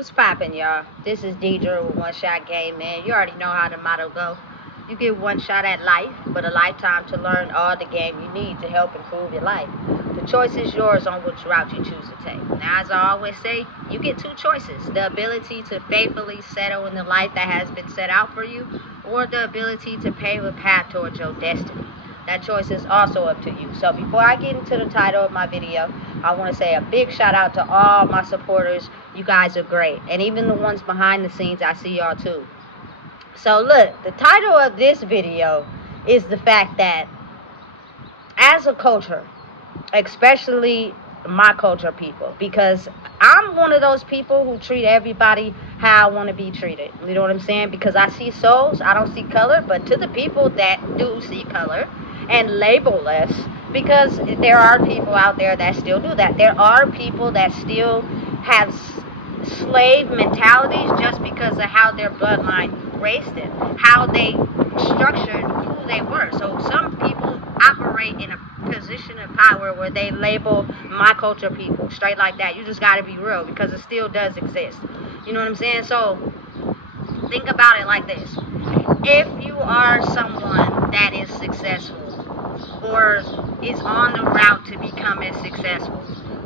What's poppin', y'all? This is Deidre with One Shot Game, man. You already know how the motto go. You get one shot at life, but a lifetime to learn all the game you need to help improve your life. The choice is yours on which route you choose to take. Now, as I always say, you get two choices. The ability to faithfully settle in the life that has been set out for you, or the ability to pave a path towards your destiny. That choice is also up to you. So before I get into the title of my video, I want to say a big shout out to all my supporters. You guys are great. And even the ones behind the scenes, I see y'all too. So look, the title of this video is the fact that as a culture, especially my culture people, because I'm one of those people who treat everybody how I want to be treated. You know what I'm saying? Because I see souls, I don't see color. But to the people that do see color and label us, because there are people out there that still do that. There are people that still have slave mentalities just because of how their bloodline raised them, how they structured who they were. So some people operate in a position of power where they label my culture people straight like that. You just got to be real, because it still does exist. You know what I'm saying? So think about it like this. If you are someone that is successful or is on the route to becoming successful,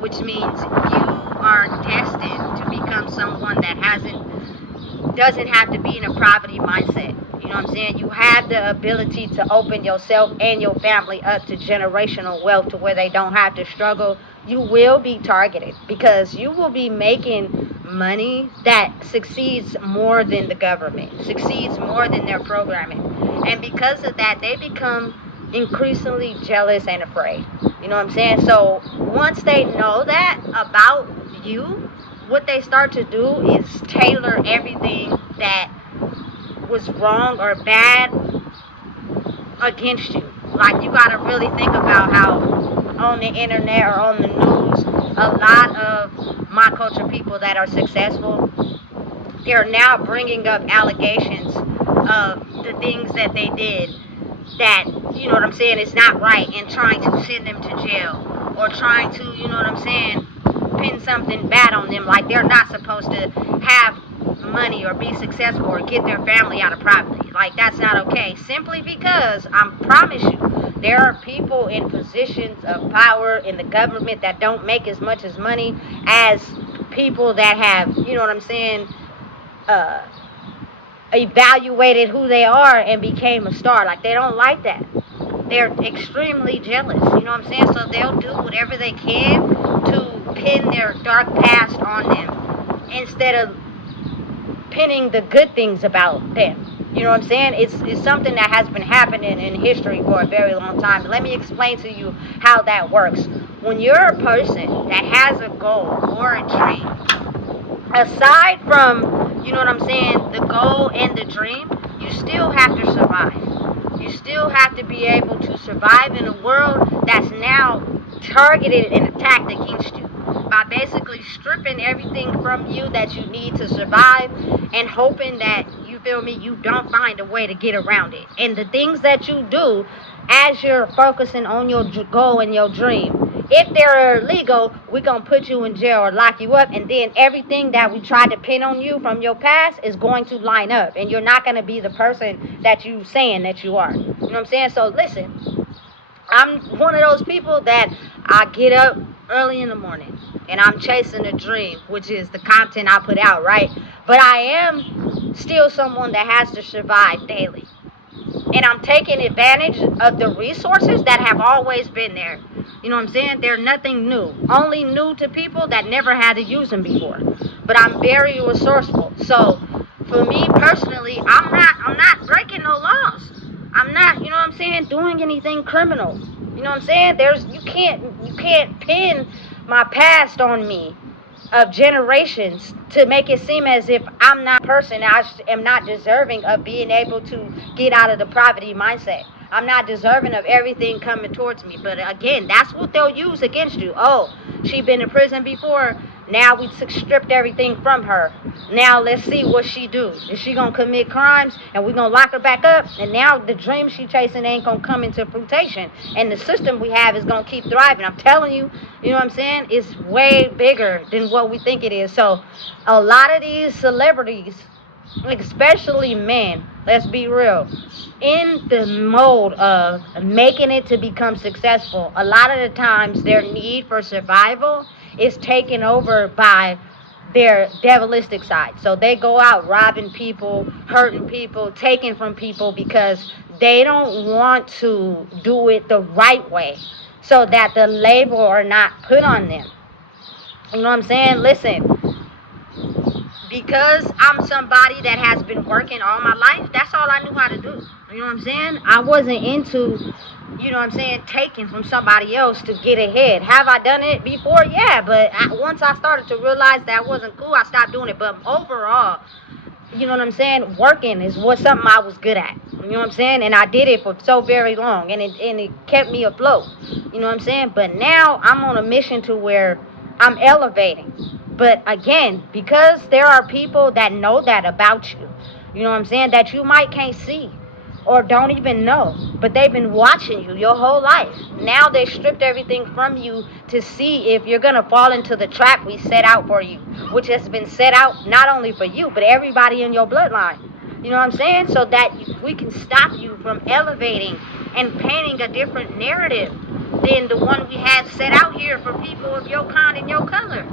which means you are destined to become someone that doesn't have to be in a poverty mindset. You know what I'm saying? You have the ability to open yourself and your family up to generational wealth to where they don't have to struggle. You will be targeted because you will be making money that succeeds more than the government, succeeds more than their programming. And because of that, they become increasingly jealous and afraid. You know what I'm saying? So once they know that about you, what they start to do is tailor everything that was wrong or bad against you. Like, you got to really think about how on the internet or on the news, a lot of my culture people that are successful, they're now bringing up allegations of the things that they did that, you know what I'm saying, is not right, and trying to send them to jail, or trying to, you know what I'm saying, pin something bad on them, like they're not supposed to have money or be successful or get their family out of poverty. Like, that's not okay, simply because I promise you, there are people in positions of power in the government that don't make as much as money as people that have, you know what I'm saying, evaluated who they are and became a star. Like, they don't like that. They're extremely jealous. You know what I'm saying? So they'll do whatever they can to pin their dark past on them instead of pinning the good things about them. You know what I'm saying? It's something that has been happening in history for a very long time. Let me explain to you how that works. When you're a person that has a goal or a dream, aside from, you know what I'm saying, the goal and the dream, you still have to survive. You still have to be able to survive in a world that's now targeted and attacked against you by basically stripping everything from you that you need to survive and hoping that, you feel me, you don't find a way to get around it. And the things that you do as you're focusing on your goal and your dream, if they're illegal, we're going to put you in jail or lock you up, and then everything that we tried to pin on you from your past is going to line up, and you're not going to be the person that you saying that you are. You know what I'm saying? So listen, I'm one of those people that I get up early in the morning and I'm chasing a dream, which is the content I put out, right? But I am still someone that has to survive daily. And I'm taking advantage of the resources that have always been there. You know what I'm saying? They're nothing new. Only new to people that never had to use them before. But I'm very resourceful. So for me personally, I'm not breaking no laws. I'm not, you know what I'm saying, doing anything criminal. You know what I'm saying? You can't pin my past on me of generations to make it seem as if I'm not a person. I am not deserving of being able to get out of the poverty mindset. I'm not deserving of everything coming towards me. But again, that's what they'll use against you. Oh, she been in prison before. Now we stripped everything from her. Now let's see what she do. Is she gonna commit crimes and we gonna lock her back up? And now the dream she chasing ain't gonna come into fruition. And the system we have is gonna keep thriving. I'm telling you, you know what I'm saying? It's way bigger than what we think it is. So a lot of these celebrities, especially men, let's be real, in the mode of making it to become successful, a lot of the times their need for survival is taken over by their devilistic side. So they go out robbing people, hurting people, taking from people because they don't want to do it the right way so that the label are not put on them. You know what I'm saying? Listen, because I'm somebody that has been working all my life, that's all I knew how to do. You know what I'm saying? I wasn't into, you know what I'm saying, taking from somebody else to get ahead. Have I done it before? Yeah, but once I started to realize that wasn't cool, I stopped doing it. But overall, you know what I'm saying, working is something I was good at. You know what I'm saying? And I did it for so very long, and it kept me afloat. You know what I'm saying? But now I'm on a mission to where I'm elevating. But again, because there are people that know that about you, you know what I'm saying, that you might can't see or don't even know, but they've been watching you your whole life. Now they stripped everything from you to see if you're going to fall into the trap we set out for you, which has been set out not only for you, but everybody in your bloodline. You know what I'm saying? So that we can stop you from elevating and painting a different narrative than the one we had set out here for people of your kind and your color.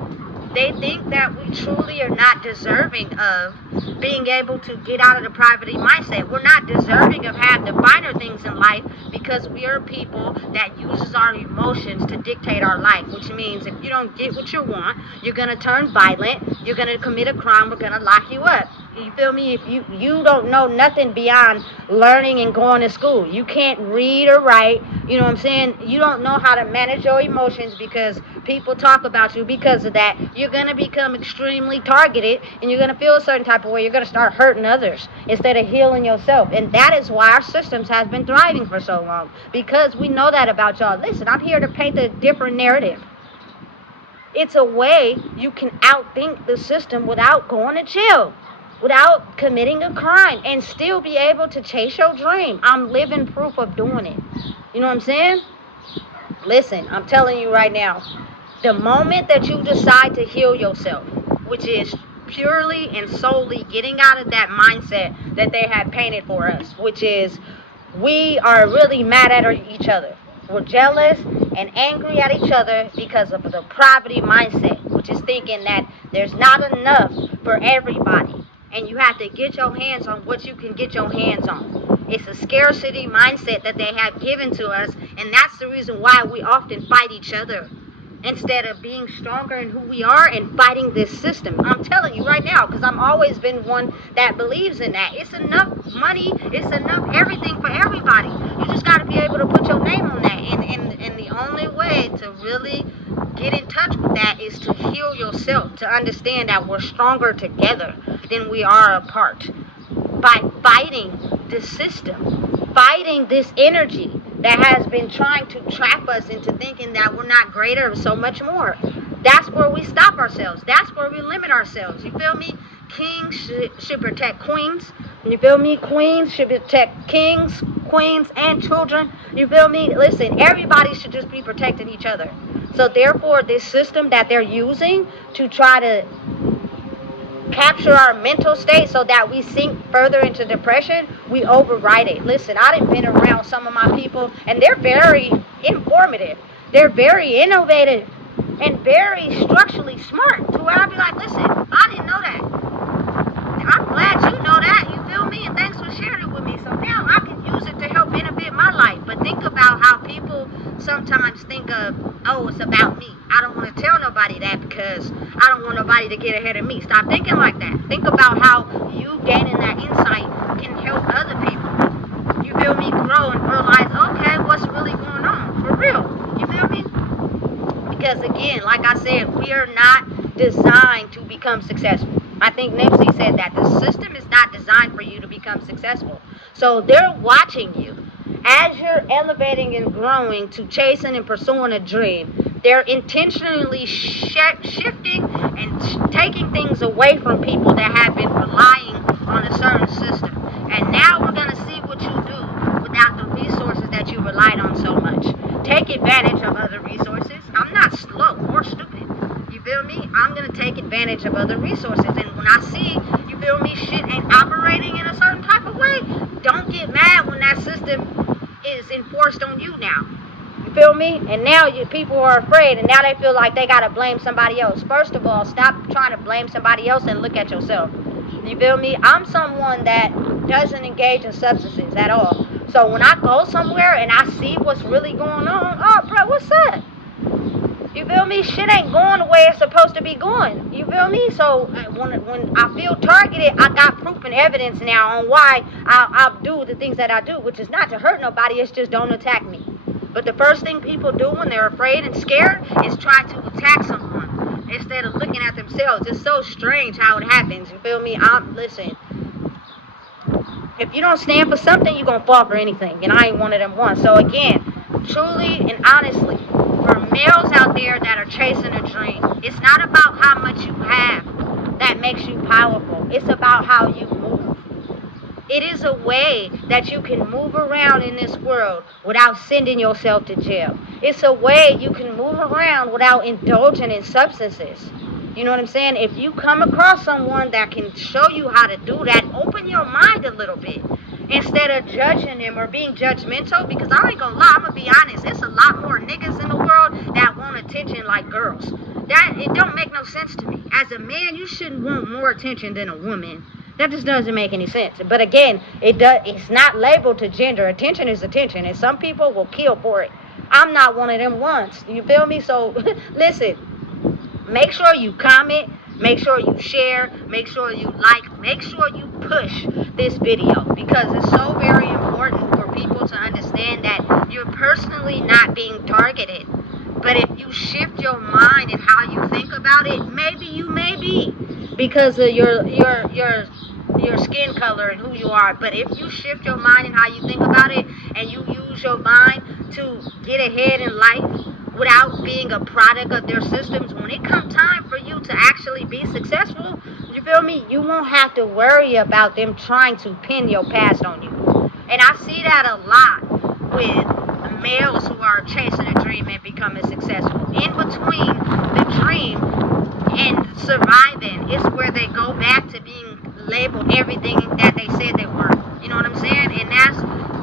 They think that we truly are not deserving of being able to get out of the poverty mindset. We're not deserving of having the finer things in life because we are people that uses our emotions to dictate our life, which means if you don't get what you want, you're going to turn violent, you're going to commit a crime, we're going to lock you up. You feel me? If you don't know nothing beyond learning and going to school. You can't read or write. You know what I'm saying? You don't know how to manage your emotions because people talk about you. Because of that, you're going to become extremely targeted and you're going to feel a certain type of way. You're going to start hurting others instead of healing yourself. And that is why our systems has been thriving for so long. Because we know that about y'all. Listen, I'm here to paint a different narrative. It's a way you can outthink the system without going to jail, without committing a crime, and still be able to chase your dream. I'm living proof of doing it. You know what I'm saying? Listen, I'm telling you right now, the moment that you decide to heal yourself, which is purely and solely getting out of that mindset that they have painted for us, which is we are really mad at each other. We're jealous and angry at each other because of the poverty mindset, which is thinking that there's not enough for everybody. And you have to get your hands on what you can get your hands on. It's a scarcity mindset that they have given to us, and that's the reason why we often fight each other instead of being stronger in who we are and fighting this system. I'm telling you right now, because I've always been one that believes in that. It's enough money, it's enough everything for everybody. You just got to be able to put your name on that. And the only way to really get in touch with that is to heal yourself, to understand that we're stronger together than we are apart. By fighting the system, fighting this energy that has been trying to trap us into thinking that we're not greater, so much more. That's where we stop ourselves. That's where we limit ourselves. You feel me? Kings should protect queens. You feel me? Queens should protect kings, queens, and children. You feel me? Listen, everybody should just be protecting each other. So therefore, this system that they're using to try to capture our mental state so that we sink further into depression, we override it. Listen, I've been around some of my people, and they're very informative. They're very innovative and very structurally smart, to where I'd be like, listen, I didn't know that. I'm glad you know that, you feel me? And thanks for sharing it with me. So now I can use it to help benefit my life. But think about how people sometimes think of, oh, it's about me. I don't want to tell nobody that because I don't want nobody to get ahead of me. Stop thinking like that. Think about how you gaining that insight can help other people. You feel me? Grow and realize, okay, what's really going on? For real. You feel me? Because again, like I said, we are not designed to become successful. I think Nipsey said that the system is not designed for you to become successful. So they're watching you. As you're elevating and growing to chasing and pursuing a dream, They're intentionally shifting and taking things away from people that have been relying on a certain system. And now we're going to see what you do without the resources that you relied on so much. Take advantage of other resources. I'm not slow or stupid. You feel me? I'm going to take advantage of other resources. And when I see, you feel me, shit ain't operating in a certain type of way, don't get mad when that system is enforced on you now. You feel me? And now people are afraid, and now they feel like they got to blame somebody else. First of all, stop trying to blame somebody else and look at yourself. You feel me? I'm someone that doesn't engage in substances at all. So when I go somewhere and I see what's really going on, oh, bro, what's up? You feel me? Shit ain't going the way it's supposed to be going. You feel me? So when I feel targeted, I got proof and evidence now on why I'll do the things that I do, which is not to hurt nobody. It's just don't attack me. But the first thing people do when they're afraid and scared is try to attack someone instead of looking at themselves. It's so strange how it happens. You feel me? Listen. If you don't stand for something, you're going to fall for anything. And I ain't one of them ones. So again, truly and honestly, for males out there that are chasing a dream, it's not about how much you have that makes you powerful. It's about how you move. It is a way that you can move around in this world without sending yourself to jail. It's a way you can move around without indulging in substances. You know what I'm saying? If you come across someone that can show you how to do that, open your mind a little bit instead of judging them or being judgmental. Because I ain't gonna lie, I'm gonna be honest, it's a lot more niggas in the world that want attention like girls. It don't make no sense to me. As a man, you shouldn't want more attention than a woman. That just doesn't make any sense. But again, it's not labeled to gender. Attention is attention, and some people will kill for it. I'm not one of them ones. You feel me? So listen. Make sure you comment, make sure you share, make sure you like, make sure you push this video, because it's so very important for people to understand that you're personally not being targeted. But if you shift your mind and how you think about it, maybe you may be, because of your skin color and who you are. But if you shift your mind and how you think about it, and you use your mind to get ahead in life, without being a product of their systems, when it comes time for you to actually be successful, you feel me, you won't have to worry about them trying to pin your past on you. And I see that a lot with males who are chasing a dream and becoming successful. In between the dream and surviving is where they go back to being labeled everything that they said they were. You know what I'm saying? And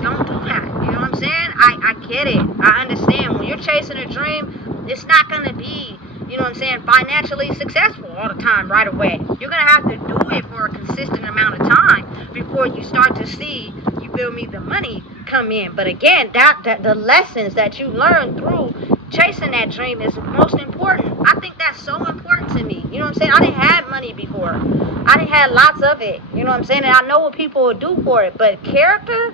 don't do that. You know what I'm saying? I get it. I understand. When you're chasing a dream, it's not going to be, you know what I'm saying, financially successful all the time right away. You're going to have to do it for a consistent amount of time before you start to see, you feel me, the money come in. But again, that the lessons that you learn through chasing that dream is most important. I think that's so important to me. You know what I'm saying? I didn't have money before. I didn't have lots of it. You know what I'm saying? And I know what people will do for it. But character,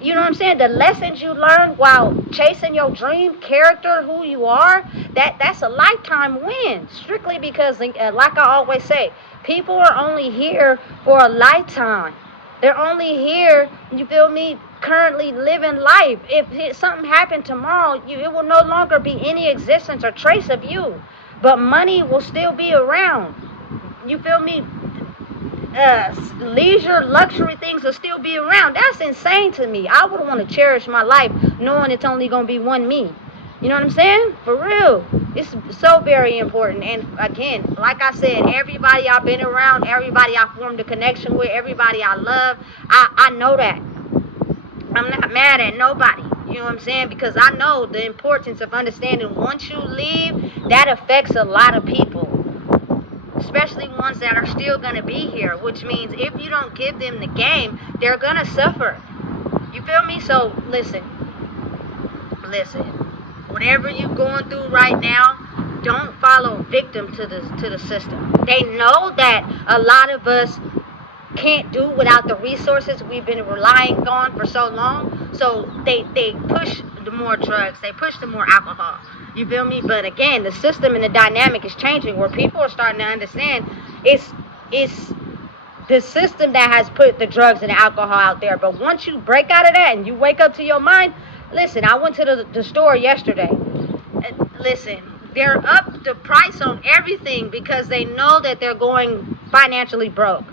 you know what I'm saying? The lessons you learn while chasing your dream, character, who you are, that's a lifetime win. Strictly because, like I always say, people are only here for a lifetime. They're only here, you feel me, currently living life. If something happened tomorrow, it will no longer be any existence or trace of you. But money will still be around. You feel me? Leisure, luxury things will still be around. That's insane to me. I would want to cherish my life knowing it's only going to be one me. You know what I'm saying? For real. It's so very important. And again, like I said, everybody I've been around, everybody I formed a connection with, everybody I love, I know that. I'm not mad at nobody. You know what I'm saying? Because I know the importance of understanding once you leave, that affects a lot of people. Especially ones that are still going to be here, which means if you don't give them the game, they're going to suffer. You feel me? So listen, whatever you're going through right now, don't follow victim to the system. They know that a lot of us can't do without the resources we've been relying on for so long, so they push the more drugs, they push the more alcohol. You feel me? But again, the system and the dynamic is changing where people are starting to understand it's the system that has put the drugs and the alcohol out there. But once you break out of that and you wake up to your mind, listen, I went to the store yesterday. listen, they're up the price on everything because they know that they're going financially broke.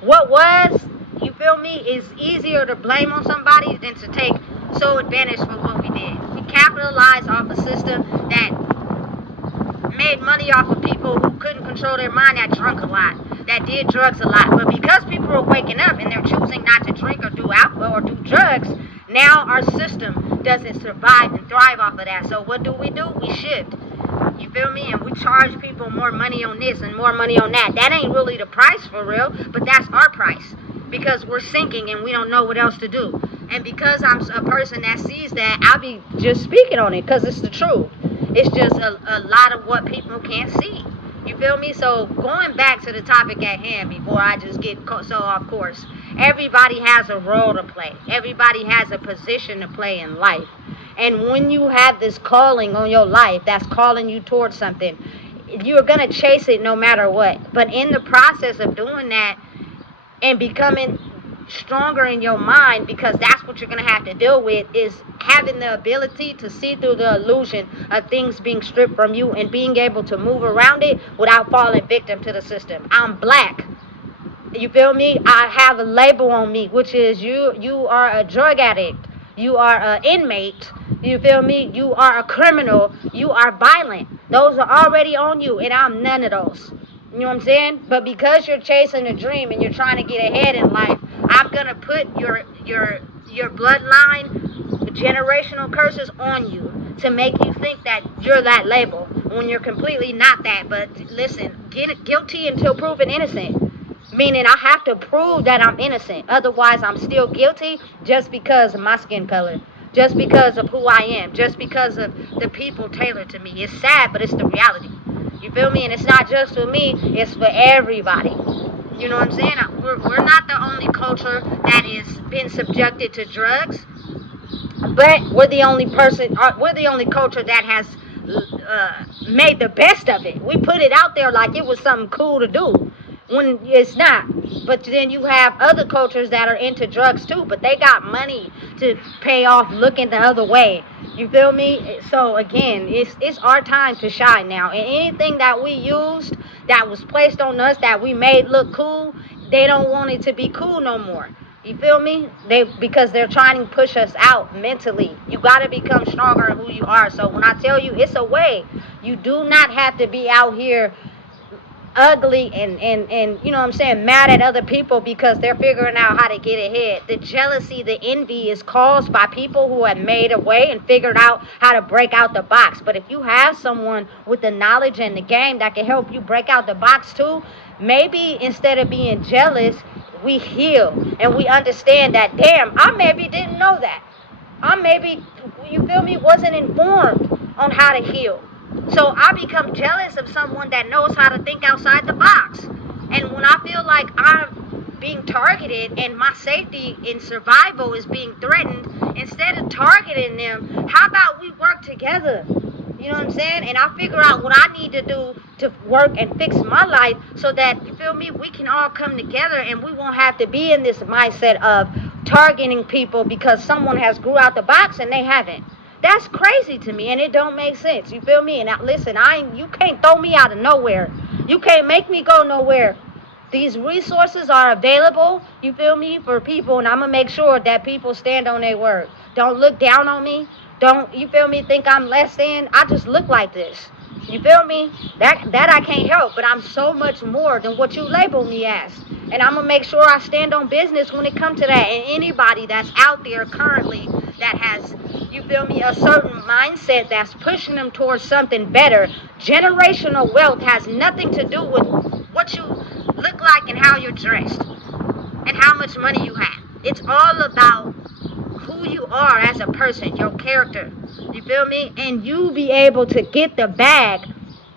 What was, you feel me, is easier to blame on somebody than to take so advantage for what we did. We capitalized off a system that made money off of people who couldn't control their mind, that drunk a lot, that did drugs a lot. But because people are waking up and they're choosing not to drink or do alcohol or do drugs, now our system doesn't survive and thrive off of that. So what do? We shift. You feel me? And we charge people more money on this and more money on that. That ain't really the price for real, but that's our price. Because we're sinking and we don't know what else to do. And because I'm a person that sees that, I'll be just speaking on it because it's the truth. It's just a lot of what people can't see. You feel me? So going back to the topic at hand before I just get so off course. Everybody has a role to play. Everybody has a position to play in life. And when you have this calling on your life that's calling you towards something, you're going to chase it no matter what. But in the process of doing that and becoming stronger in your mind, because that's what you're going to have to deal with, is having the ability to see through the illusion of things being stripped from you and being able to move around it without falling victim to the system. I'm black. You feel me? I have a label on me, which is you are a drug addict. You are an inmate. You feel me? You are a criminal. You are violent. Those are already on you, and I'm none of those. You know what I'm saying? But because you're chasing a dream and you're trying to get ahead in life, I'm gonna put your bloodline, generational curses on you to make you think that you're that label when you're completely not that. But listen, get guilty until proven innocent. Meaning I have to prove that I'm innocent. Otherwise, I'm still guilty just because of my skin color. Just because of who I am. Just because of the people tailored to me. It's sad, but it's the reality. You feel me? And it's not just for me. It's for everybody. You know what I'm saying? We're not the only culture that has been subjected to drugs. But we're the only culture that has made the best of it. We put it out there like it was something cool to do. When it's not. But then you have other cultures that are into drugs too, but they got money to pay off looking the other way. You feel me? So again, it's our time to shine now. And anything that we used that was placed on us that we made look cool, they don't want it to be cool no more. You feel me? Because they're trying to push us out mentally. You got to become stronger in who you are. So when I tell you it's a way, you do not have to be out here ugly and you know what I'm saying, mad at other people because they're figuring out how to get ahead. The jealousy, the envy is caused by people who have made a way and figured out how to break out the box. But if you have someone with the knowledge and the game that can help you break out the box too, maybe instead of being jealous, we heal and we understand that, damn, I maybe didn't know that. I maybe, you feel me, wasn't informed on how to heal. So I become jealous of someone that knows how to think outside the box. And when I feel like I'm being targeted and my safety and survival is being threatened, instead of targeting them, how about we work together? You know what I'm saying? And I figure out what I need to do to work and fix my life so that, you feel me, we can all come together and we won't have to be in this mindset of targeting people because someone has grew out the box and they haven't. That's crazy to me, and it don't make sense. You feel me? And listen, you can't throw me out of nowhere. You can't make me go nowhere. These resources are available, you feel me, for people, and I'm going to make sure that people stand on their word. Don't look down on me. Don't, you feel me, think I'm less than. I just look like this. You feel me? That I can't help, but I'm so much more than what you label me as. And I'm going to make sure I stand on business when it comes to that. And anybody that's out there currently that has, you feel me, a certain mindset that's pushing them towards something better. Generational wealth has nothing to do with what you look like and how you're dressed and how much money you have. It's all about who you are as a person, your character. You feel me? And you be able to get the bag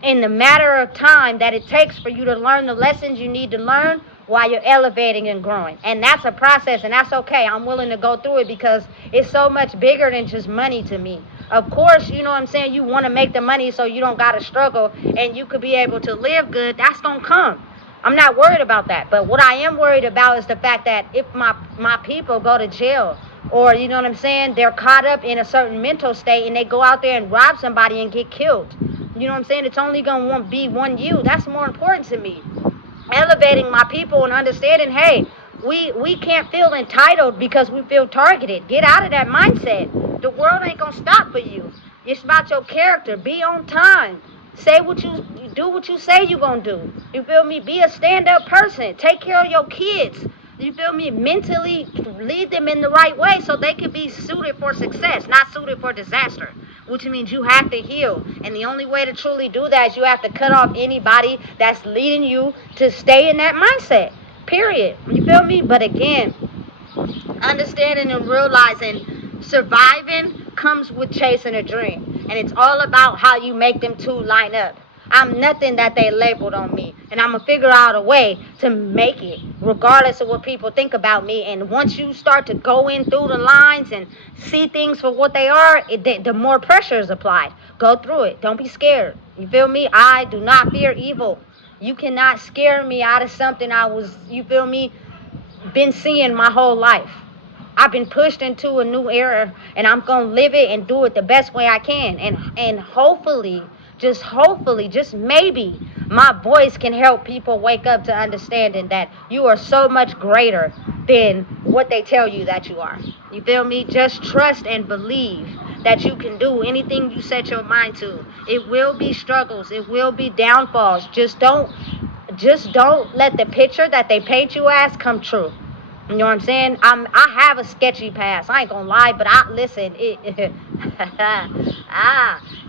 in the matter of time that it takes for you to learn the lessons you need to learn while you're elevating and growing. And that's a process, and that's okay. I'm willing to go through it because it's so much bigger than just money to me. Of course, you know what I'm saying, you want to make the money so you don't got to struggle and you could be able to live good. That's going to come. I'm not worried about that. But what I am worried about is the fact that if my people go to jail Or, you know what I'm saying, they're caught up in a certain mental state and they go out there and rob somebody and get killed. You know what I'm saying? It's only going to be one you. That's more important to me. Elevating my people and understanding, hey, we can't feel entitled because we feel targeted. Get out of that mindset. The world ain't going to stop for you. It's about your character. Be on time. Say what you do, what you say you're going to do. You feel me? Be a stand-up person. Take care of your kids. You feel me? Mentally lead them in the right way so they can be suited for success, not suited for disaster. Which means you have to heal. And the only way to truly do that is you have to cut off anybody that's leading you to stay in that mindset. Period. You feel me? But again, understanding and realizing surviving comes with chasing a dream. And it's all about how you make them two line up. I'm nothing that they labeled on me. And I'm going to figure out a way to make it, regardless of what people think about me. And once you start to go in through the lines and see things for what they are, the more pressure is applied. Go through it. Don't be scared. You feel me? I do not fear evil. You cannot scare me out of something I was, you feel me, been seeing my whole life. I've been pushed into a new era, and I'm going to live it and do it the best way I can. And hopefully, just maybe, my voice can help people wake up to understanding that you are so much greater than what they tell you that you are. You feel me? Just trust and believe that you can do anything you set your mind to. It will be struggles. It will be downfalls. Just don't let the picture that they paint you as come true. You know what I'm saying? I have a sketchy past. I ain't gonna lie, but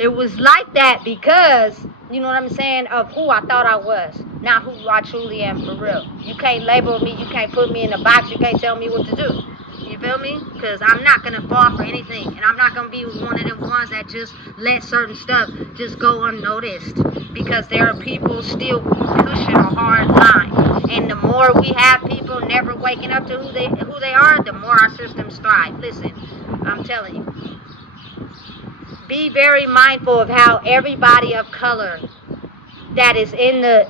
it was like that because, you know what I'm saying, of who I thought I was, not who I truly am for real. You can't label me, you can't put me in a box, you can't tell me what to do. You feel me? Because I'm not going to fall for anything. And I'm not going to be one of them ones that just let certain stuff just go unnoticed. Because there are people still pushing a hard line. And the more we have people never waking up to who they are, the more our systems thrive. Listen, I'm telling you. Be very mindful of how everybody of color that is in the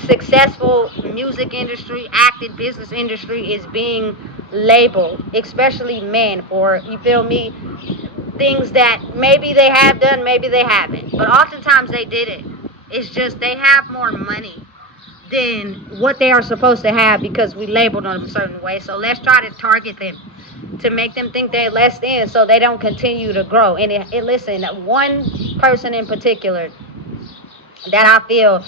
successful music industry, acting, business industry is being labeled, especially men, for, you feel me, things that maybe they have done, maybe they haven't. But oftentimes they did it. It's just they have more money than what they are supposed to have because we labeled them a certain way. So let's try to target them to make them think they're less than so they don't continue to grow. And listen, one person in particular that I feel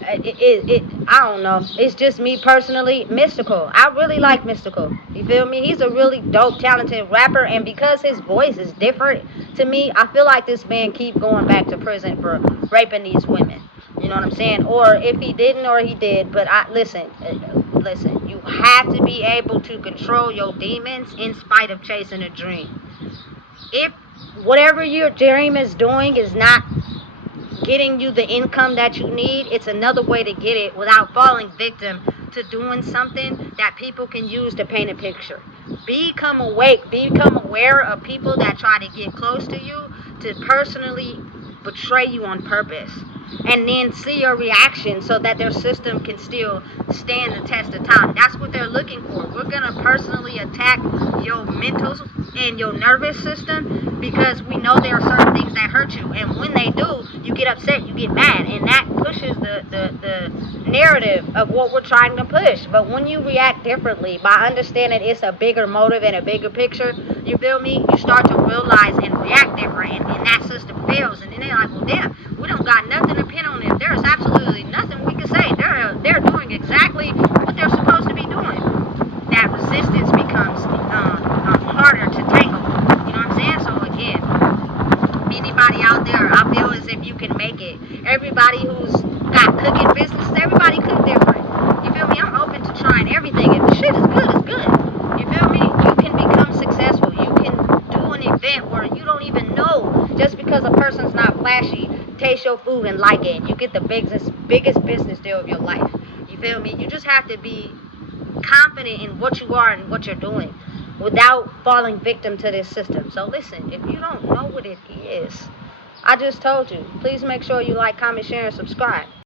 I don't know. It's just me personally. Mystikal. I really like Mystikal. You feel me? He's a really dope, talented rapper, and because his voice is different to me, I feel like this man keep going back to prison for raping these women. You know what I'm saying? Or if he didn't, or he did. But listen. You have to be able to control your demons in spite of chasing a dream. If whatever your dream is doing is not getting you the income that you need, it's another way to get it without falling victim to doing something that people can use to paint a picture. Become awake, become aware of people that try to get close to you to personally betray you on purpose, and then see your reaction so that their system can still stand the test of time. That's what they're looking for. We're going to personally attack your mental and your nervous system because we know there are certain things that hurt you. And when they do, you get upset, you get mad. And that pushes the narrative of what we're trying to push. But when you react differently by understanding it's a bigger motive and a bigger picture, you feel me? You start to realize and react different, and that system fails. And then they're like, well, damn, we don't got nothing to pin on them. There's absolutely nothing we can say. They're doing exactly what they're supposed to be doing. That resistance becomes harder to tangle. You know what I'm saying? So again, anybody out there, I feel as if you can make it. Everybody who's got cooking businesses, everybody cook different. You feel me? I'm open to trying everything. If the shit is good, it's good. You feel me? You can become successful. You can do an event where you don't even know, just because a person's not flashy, taste your food and like it, and you get the biggest business deal of your life. You feel me? You just have to be confident in what you are and what you're doing without falling victim to this system. So listen, if you don't know what it is, I just told you, please make sure you like, comment, share, and subscribe.